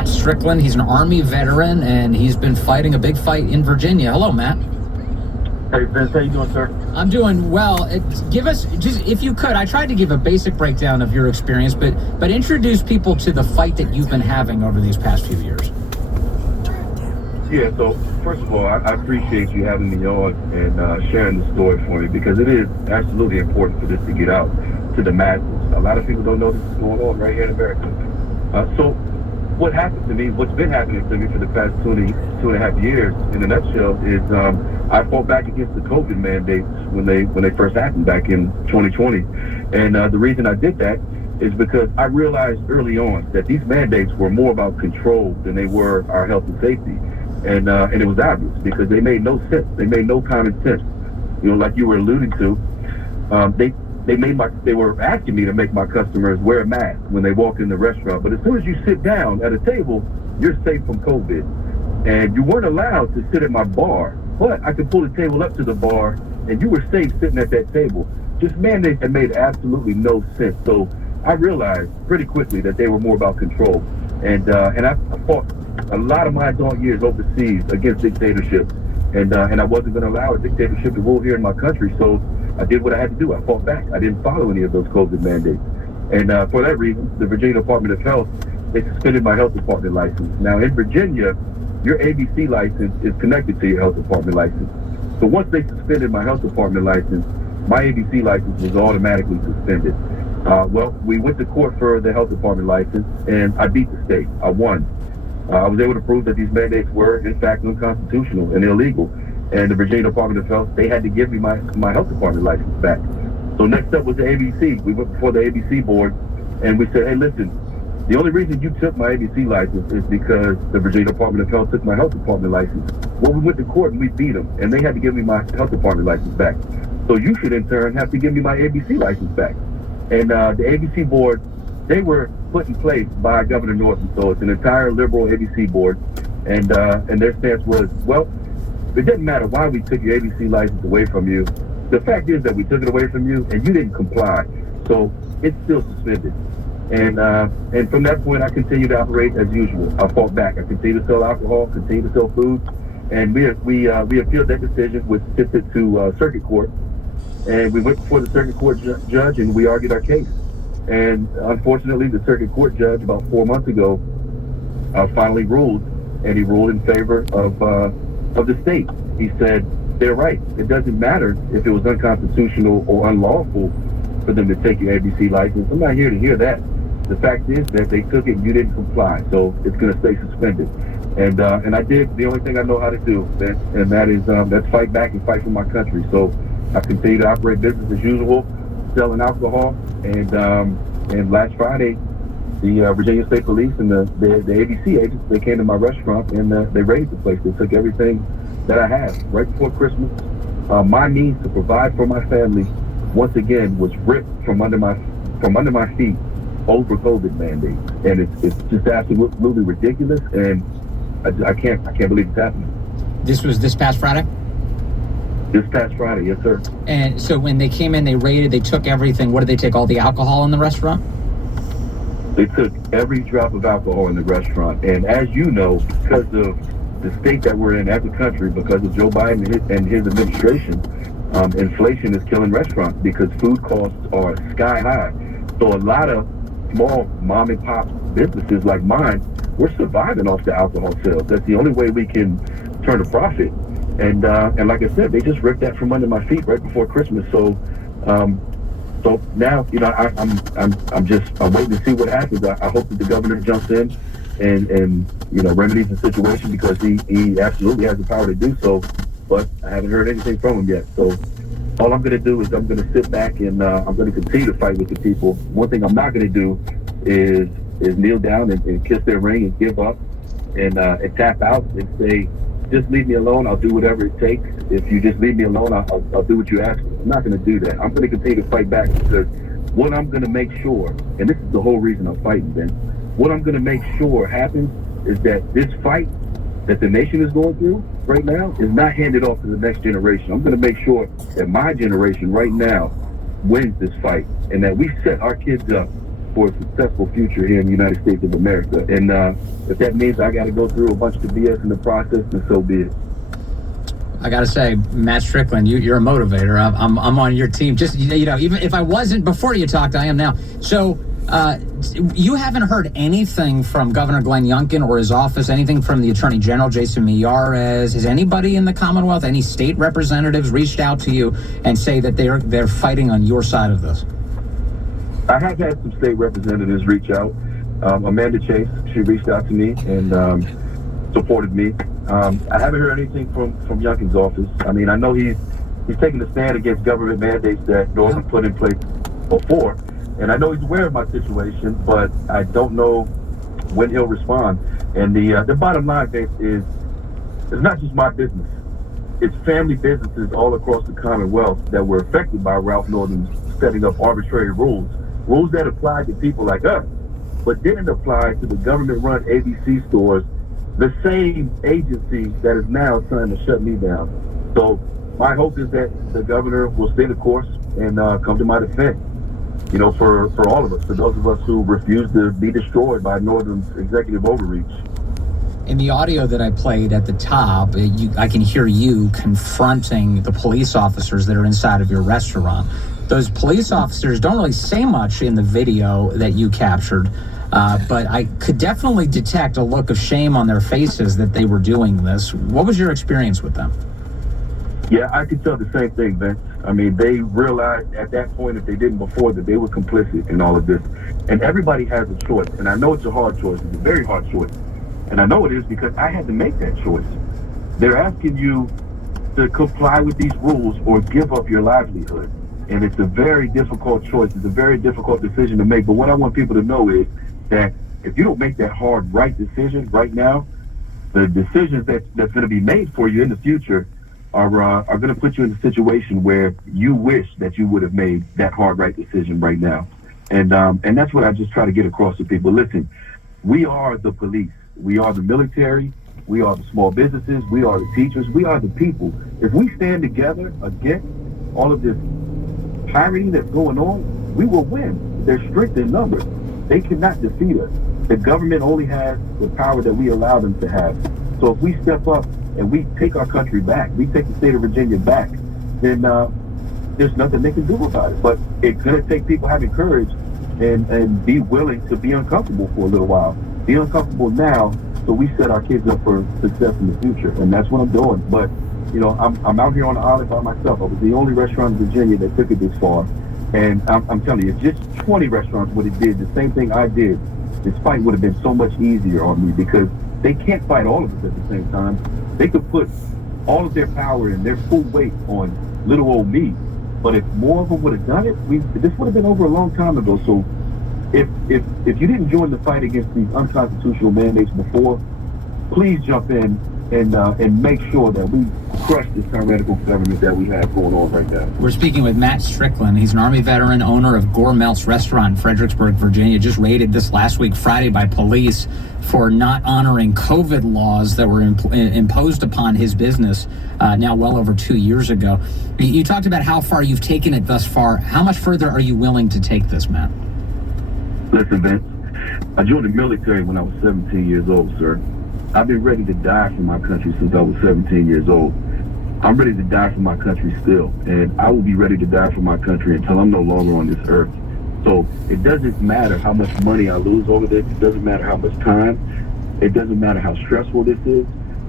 Matt Strickland. He's an Army veteran, and he's been fighting a big fight in Virginia. Hello, Matt. Hey, Vince, how you doing, sir? I'm doing well. Give us, just if you could, I tried to give a basic breakdown of your experience, but introduce people to the fight that you've been having over these past few years. Yeah, so first of all, I appreciate you having me on and sharing the story for me, because it is absolutely important for this to get out to the masses. A lot of people don't know this is going on right here in America. So what happened to me, what's been happening to me for the past 2.5 years, in a nutshell, is I fought back against the COVID mandates when they first happened back in 2020. And the reason I did that is because I realized early on that these mandates were more about control than they were our health and safety. And it was obvious because they made no sense. They made no common sense. You know, like you were alluding to, they were asking me to make my customers wear a mask when they walk in the restaurant. But as soon as you sit down at a table, you're safe from COVID. And you weren't allowed to sit at my bar, but I could pull the table up to the bar and you were safe sitting at that table. Just mandates that made absolutely no sense. So I realized pretty quickly that they were more about control. And I fought a lot of my adult years overseas against dictatorship. And I wasn't going to allow a dictatorship to rule here in my country. So I did what I had to do. I fought back. I didn't follow any of those COVID mandates. And for that reason, the Virginia Department of Health, they suspended my health department license. Now in Virginia, your ABC license is connected to your health department license. So once they suspended my health department license, my ABC license was automatically suspended. Well, we went to court for the health department license, and I beat the state. I won. I was able to prove that these mandates were, in fact, unconstitutional and illegal. And the Virginia Department of Health, they had to give me my health department license back. So next up was the ABC. We went before the ABC board, and we said, hey, listen, the only reason you took my ABC license is because the Virginia Department of Health took my health department license. Well, we went to court and we beat them, and they had to give me my health department license back. So you should, in turn, have to give me my ABC license back. And the ABC board, they were put in place by Governor Norton, so it's an entire liberal ABC board, and their stance was, well, it doesn't matter why we took your ABC license away from you. The fact is that we took it away from you, and you didn't comply, so it's still suspended. And from that point, I continued to operate as usual. I fought back. I continued to sell alcohol, continued to sell food, and we appealed that decision, which sent it to circuit court. And we went before the circuit court judge, and we argued our case. And unfortunately, the circuit court judge about 4 months ago finally ruled, and he ruled in favor of the state. He said, they're right. It doesn't matter if it was unconstitutional or unlawful for them to take your ABC license. I'm not here to hear that. The fact is that they took it and you didn't comply, so it's going to stay suspended. And I did the only thing I know how to do, and that is that's fight back and fight for my country. So I continue to operate business as usual, selling alcohol, and last Friday, the Virginia State Police and the ABC agents, they came to my restaurant and they raided the place. They took everything that I had right before Christmas. My means to provide for my family once again was ripped from under my feet over COVID mandates, and it's just absolutely ridiculous, and I can't believe it's happening. This was this past Friday? This past Friday, yes, sir. And so when they came in, they raided, they took everything. What did they take, all the alcohol in the restaurant? They took every drop of alcohol in the restaurant. And as you know, because of the state that we're in as a country, because of Joe Biden and his administration, inflation is killing restaurants because food costs are sky high. So a lot of small mom and pop businesses like mine, we're surviving off the alcohol sales. That's the only way we can turn a profit. And like I said, they just ripped that from under my feet right before Christmas. So now, you know, I'm waiting to see what happens. I hope that the governor jumps in and you know, remedies the situation, because he absolutely has the power to do so. But I haven't heard anything from him yet. So all I'm going to do is I'm going to sit back and I'm going to continue to fight with the people. One thing I'm not going to do is kneel down and kiss their ring and give up and tap out and say, just leave me alone. I'll do whatever it takes. If you just leave me alone, I'll do what you ask me. I'm not going to do that. I'm going to continue to fight back, because what I'm going to make sure, and this is the whole reason I'm fighting, Ben, what I'm going to make sure happens is that this fight that the nation is going through right now is not handed off to the next generation. I'm going to make sure that my generation right now wins this fight, and that we set our kids up for a successful future here in the United States of America. And if that means I got to go through a bunch of BS in the process, then so be it. I got to say, Matt Strickland, you're a motivator. I'm on your team. Just, even if I wasn't before you talked, I am now. So you haven't heard anything from Governor Glenn Youngkin or his office, anything from the Attorney General, Jason Miyares? Has anybody in the Commonwealth, any state representatives reached out to you and say that they're fighting on your side of this? I have had some state representatives reach out. Amanda Chase, she reached out to me and supported me. I haven't heard anything from Youngkin's office. I mean, I know he's taking a stand against government mandates that Northam put in place before, and I know he's aware of my situation, but I don't know when he'll respond. And the bottom line, Vince, is it's not just my business. It's family businesses all across the Commonwealth that were affected by Ralph Northam's setting up arbitrary rules that applied to people like us, but didn't apply to the government-run ABC stores, the same agency that is now trying to shut me down. So my hope is that the governor will stay the course and come to my defense, for all of us, for those of us who refuse to be destroyed by Northam's executive overreach. In the audio that I played at the top, I can hear you confronting the police officers that are inside of your restaurant. Those police officers don't really say much in the video that you captured, but I could definitely detect a look of shame on their faces that they were doing this. What was your experience with them? Yeah, I could tell the same thing, Vince. I mean, they realized at that point, if they didn't before, that they were complicit in all of this. And everybody has a choice, and I know it's a hard choice. It's a very hard choice. And I know it is because I had to make that choice. They're asking you to comply with these rules or give up your livelihood. And it's a very difficult choice. It's a very difficult decision to make. But what I want people to know is that if you don't make that hard, right decision right now, the decisions that's going to be made for you in the future are going to put you in a situation where you wish that you would have made that hard, right decision right now. And that's what I just try to get across to people. Listen, we are the police. We are the military. We are the small businesses. We are the teachers. We are the people. If we stand together against all of this tyranny that's going on, we will win. They're strict in numbers. They cannot defeat us. The government only has the power that we allow them to have. So if we step up and we take our country back, we take the state of Virginia back, then there's nothing they can do about it. But it's going to take people having courage and be willing to be uncomfortable for a little while. Be uncomfortable now so we set our kids up for success in the future. And that's what I'm doing. But I'm out here on the island by myself. I was the only restaurant in Virginia that took it this far. And I'm telling you, if just 20 restaurants would have did the same thing I did, this fight would have been so much easier on me, because they can't fight all of us at the same time. They could put all of their power and their full weight on little old me. But if more of them would have done it, this would have been over a long time ago. So if you didn't join the fight against these unconstitutional mandates before, please jump in and make sure that we crush this tyrannical government that we have going on right now. We're speaking with Matt Strickland. He's an Army veteran, owner of Gourmeltz restaurant in Fredericksburg, Virginia. Just raided this last week, Friday, by police for not honoring COVID laws that were imposed upon his business now well over 2 years ago. You talked about how far you've taken it thus far. How much further are you willing to take this, Matt? Listen, Vince, I joined the military when I was 17 years old, sir. I've been ready to die for my country since I was 17 years old. I'm ready to die for my country still, and I will be ready to die for my country until I'm no longer on this earth. So it doesn't matter how much money I lose over this. It doesn't matter how much time. It doesn't matter how stressful this is.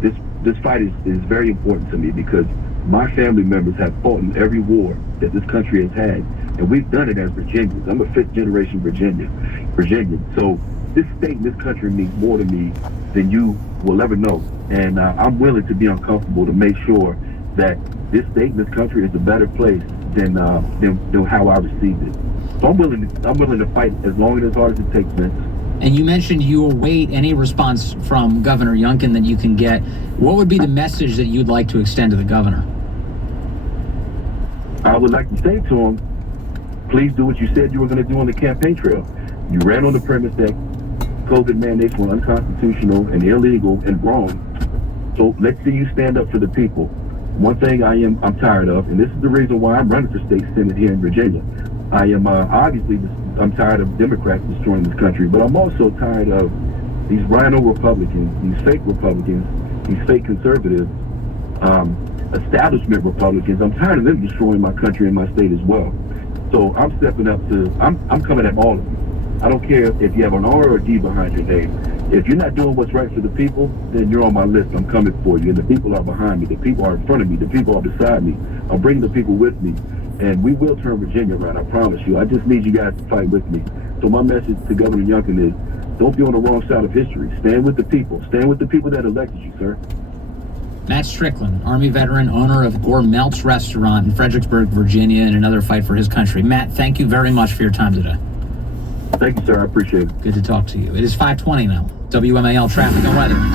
This fight is very important to me, because my family members have fought in every war that this country has had, and we've done it as Virginians. I'm a fifth-generation Virginian. So this state and this country means more to me than you will ever know. And I'm willing to be uncomfortable to make sure that this state and this country is a better place than how I received it. So I'm willing to fight as long and as hard as it takes, Vince. And you mentioned you await any response from Governor Youngkin that you can get. What would be the message that you'd like to extend to the governor? I would like to say to him, please do what you said you were going to do on the campaign trail. You ran on the premise that COVID mandates were unconstitutional and illegal and wrong. So let's see you stand up for the people. One thing I'm tired of, and this is the reason why I'm running for state senate here in Virginia. I am obviously I'm tired of Democrats destroying this country, but I'm also tired of these rhino Republicans, these fake Republicans, these fake conservatives, establishment Republicans. I'm tired of them destroying my country and my state as well. So I'm stepping up to, I'm coming at all of you. I don't care if you have an R or a D behind your name. If you're not doing what's right for the people, then you're on my list. I'm coming for you. And the people are behind me. The people are in front of me. The people are beside me. I'm bringing the people with me. And we will turn Virginia around, I promise you. I just need you guys to fight with me. So my message to Governor Youngkin is, don't be on the wrong side of history. Stand with the people. Stand with the people that elected you, sir. Matt Strickland, Army veteran, owner of Gourmeltz restaurant in Fredericksburg, Virginia, in another fight for his country. Matt, thank you very much for your time today. Thank you, sir. I appreciate it. Good to talk to you. It is 5:20 now. WMAL traffic and weather.